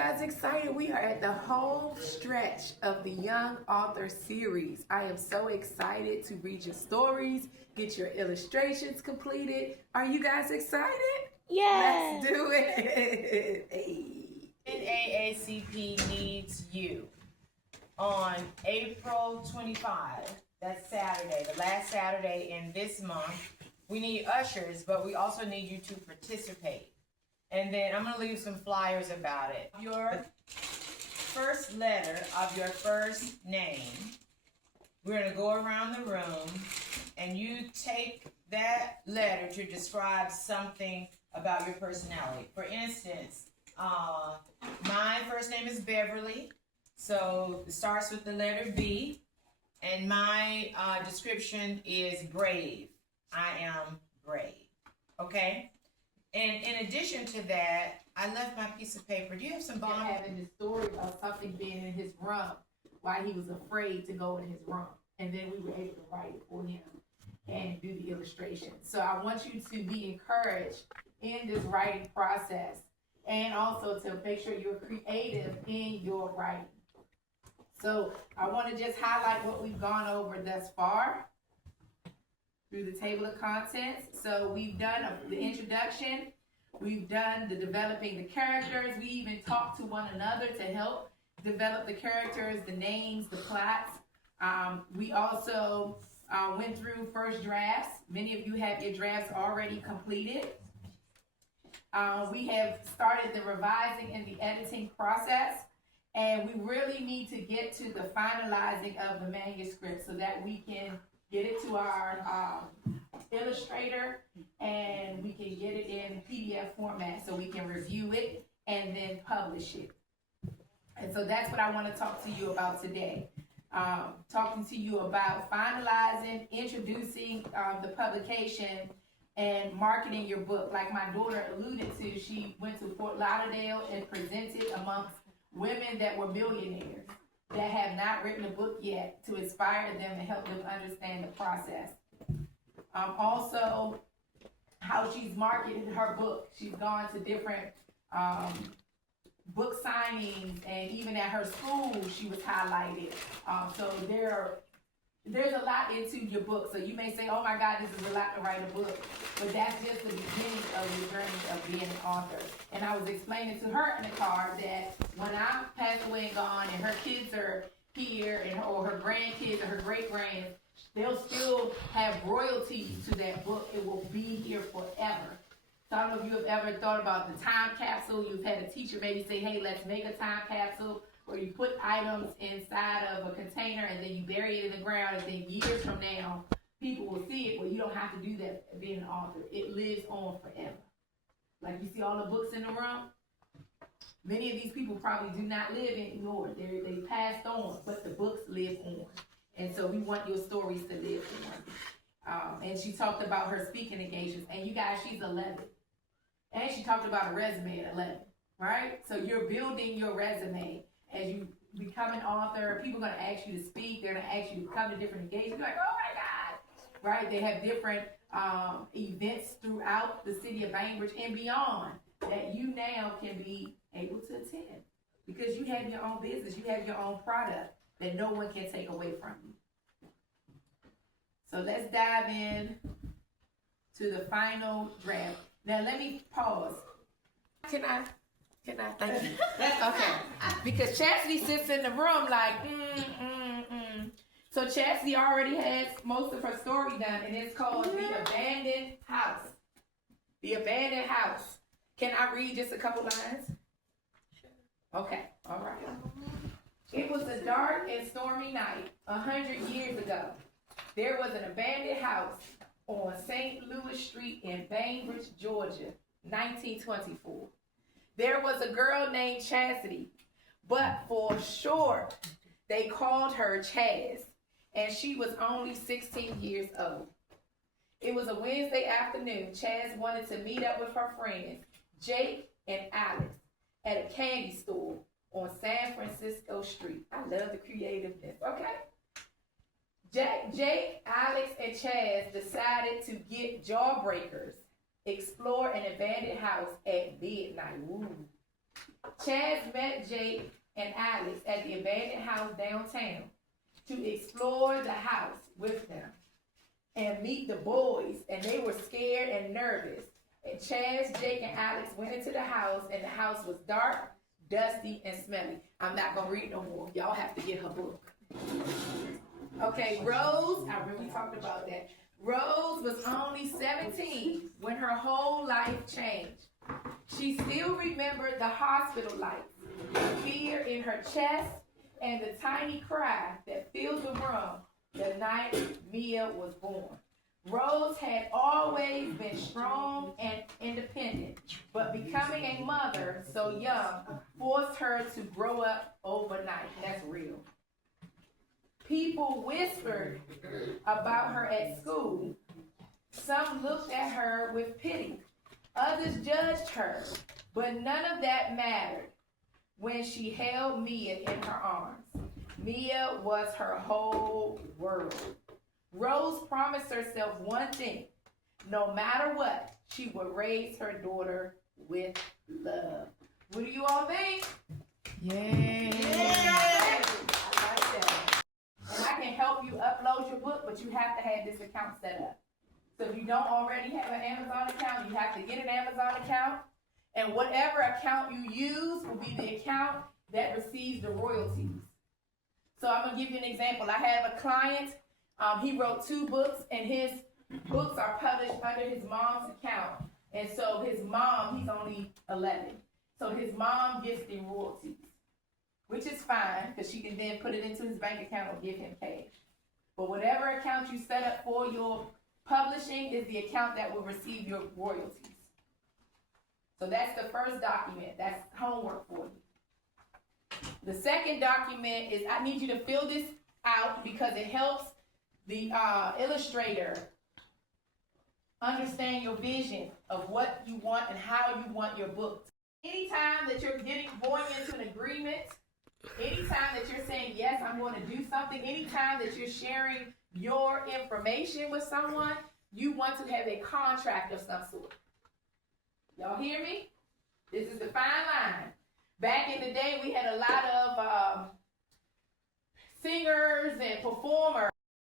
guys excited? We are at the home stretch of the Young Author Series. I am so excited to read your stories, get your illustrations completed. Are you guys excited? Yeah. Let's do it. Hey. NAACP needs you on April 25. That's Saturday, the last Saturday in this month. We need ushers, but we also need you to participate. And then I'm going to leave some flyers about it. Your first letter of your first name, we're going to go around the room, and you take that letter to describe something about your personality. For instance, my first name is Beverly, so it starts with the letter B, and my description is brave. I am brave. Okay? And in addition to that, I left my piece of paper. Do you have some bond? Having the story of something being in his room, why he was afraid to go in his room. And then we were able to write it for him and do the illustration. So I want you to be encouraged in this writing process, and also to make sure you're creative in your writing. So I want to just highlight what we've gone over thus far through the table of contents. So we've done the introduction, we've done the developing the characters, we even talked to one another to help develop the characters, the names, the plots. We also went through first drafts. Many of you have your drafts already completed. We have started the revising and the editing process, and we really need to get to the finalizing of the manuscript so that we can get it to our illustrator, and we can get it in PDF format so we can review it and then publish it. And so that's what I want to talk to you about today. Talking to you about finalizing, introducing the publication, and marketing your book. Like my daughter alluded to, she went to Fort Lauderdale and presented amongst women that were millionaires that have not written a book yet, to inspire them and help them understand the process. Also, how she's marketed her book. She's gone to different book signings, and even at her school, she was highlighted. So there's a lot into your book. So you may say, oh my God, this is a lot to write a book. But that's just the beginning of the journey of being an author. And I was explaining to her in the car that when I pass away and gone, and her kids are here, and or her grandkids or her great-grands, they'll still have royalties to that book. It will be here forever. So I don't know if you have ever thought about the time capsule. You've had a teacher maybe say, hey, let's make a time capsule, where you put items inside of a container and then you bury it in the ground, and then years from now, people will see it. Well, you don't have to do that being an author. It lives on forever. Like you see all the books in the room. Many of these people probably do not live anymore. They passed on, but the books live on. And so we want your stories to live on. And she talked about her speaking engagements. And you guys, she's 11. And she talked about a resume at 11, right? So you're building your resume as you become an author. People are going to ask you to speak. They're going to ask you to come to different engagements. You're like, oh my God, right? They have different events throughout the city of Bainbridge and beyond that you now can be able to attend, because you have your own business. You have your own product that no one can take away from you. So let's dive in to the final draft. Now let me pause. Can I? Thank you. Okay. Because Chastity sits in the room like, So Chastity already has most of her story done, and it's called The Abandoned House. The Abandoned House. Can I read just a couple lines? Sure. Okay. All right. It was a dark and stormy night 100 years ago. There was an abandoned house on St. Louis Street in Bainbridge, Georgia, 1924. There was a girl named Chastity, but for short, they called her Chaz, and she was only 16 years old. It was a Wednesday afternoon. Chaz wanted to meet up with her friends, Jake and Alex, at a candy store on San Francisco Street. I love the creativeness, okay? Jake, Alex, and Chaz decided to get jawbreakers, explore an abandoned house at midnight. Ooh. Chaz met Jake and Alex at the abandoned house downtown to explore the house with them and meet the boys, and they were scared and nervous. And Chaz, Jake, and Alex went into the house, and the house was dark, dusty, and smelly. I'm not gonna read no more. Y'all have to get her book. Okay, Rose, I really talked about that. Rose was only 17 when her whole life changed. She still remembered the hospital lights, the fear in her chest, and the tiny cry that filled the room the night Mia was born. Rose had always been strong and independent, but becoming a mother so young forced her to grow up overnight. That's real. People whispered about her at school. Some looked at her with pity. Others judged her, but none of that mattered when she held Mia in her arms. Mia was her whole world. Rose promised herself one thing: no matter what, she would raise her daughter with love. What do you all think? Yay! I like that. And I can help you upload your book, but you have to have this account set up. So if you don't already have an Amazon account, you have to get an Amazon account. And whatever account you use will be the account that receives the royalties. So I'm going to give you an example. I have a client. He wrote 2 books, and his books are published under his mom's account. And so his mom, he's only 11. So his mom gets the royalties, which is fine because she can then put it into his bank account or give him cash. But whatever account you set up for your publishing is the account that will receive your royalties. So that's the first document. That's homework for you. The second document is I need you to fill this out because it helps the illustrator understand your vision of what you want and how you want your book. Anytime that you're going into an agreement, anytime that you're saying, yes, I'm going to do something, anytime that you're sharing your information with someone, you want to have a contract of some sort. Y'all hear me? This is the fine line. Back in the day, we had a lot of singers and performers